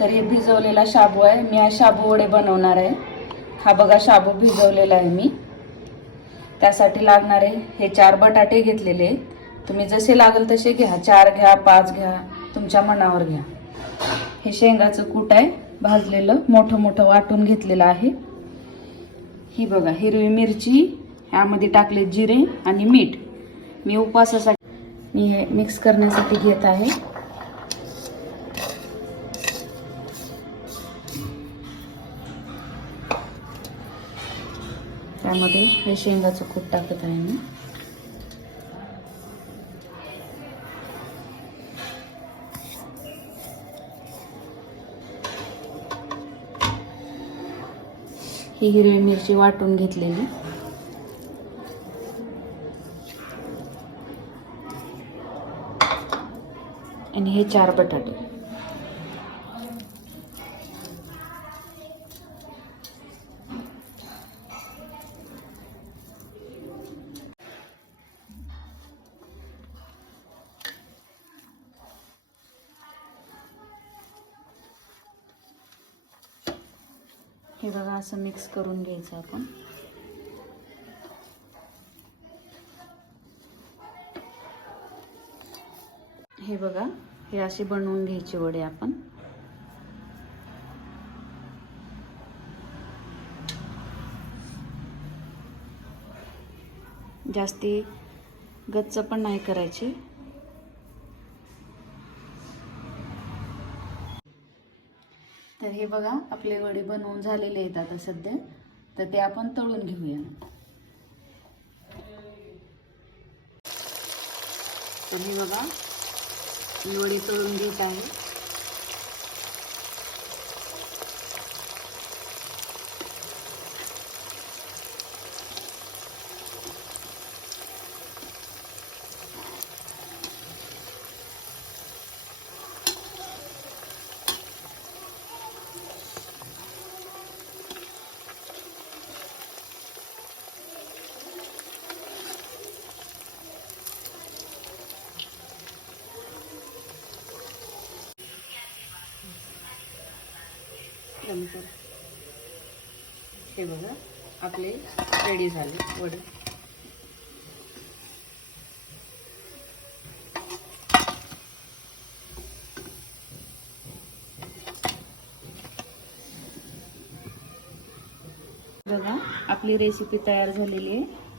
तर हे भिजवलेला शाबू आहे, मी आज शाबू वडे बनवणार आहे। हा बघा शाबू भिजवलेला आहे मी। त्यासाठी लागणारे हे 4 बटाटे घेतलेले आहेत। तुम्ही जसे लागल तसे घ्या, 4 घ्या 5 घ्या, तुमच्या मनावर घ्या। हे शेंगाचं कूट आहे, भाजलेलं मोठं मोठं वाटून घेतलेलं आहे। ही बघा हिरवी मिरची, यामध्ये टाकले जिरे आणि मीठ। मी उपवासासाठी मी हे मिक्स करण्यासाठी घेत आहे। त्यामध्ये हे शेंगाचं कूट टाकत आहे मी। ही हिरवी मिरची वाटून घेतलेली, आणि हे 4 बटाटे। हे बघा असं मिक्स करून घ्यायचं आपण। हे बघा हे असे बनवून घ्यायचे वडे आपण। जास्ती गच्च पण नाही करायचे। तर हे बघा आपले वडे बनवून झालेले आहेत आता सध्या। तर ते आपण तळून घेऊया। तर हे बघा मी वडी तळून घेत आहे। हे बघा आपले रेडी झाले वडे। बघा आपली रेसिपी तयार झालेली आहे।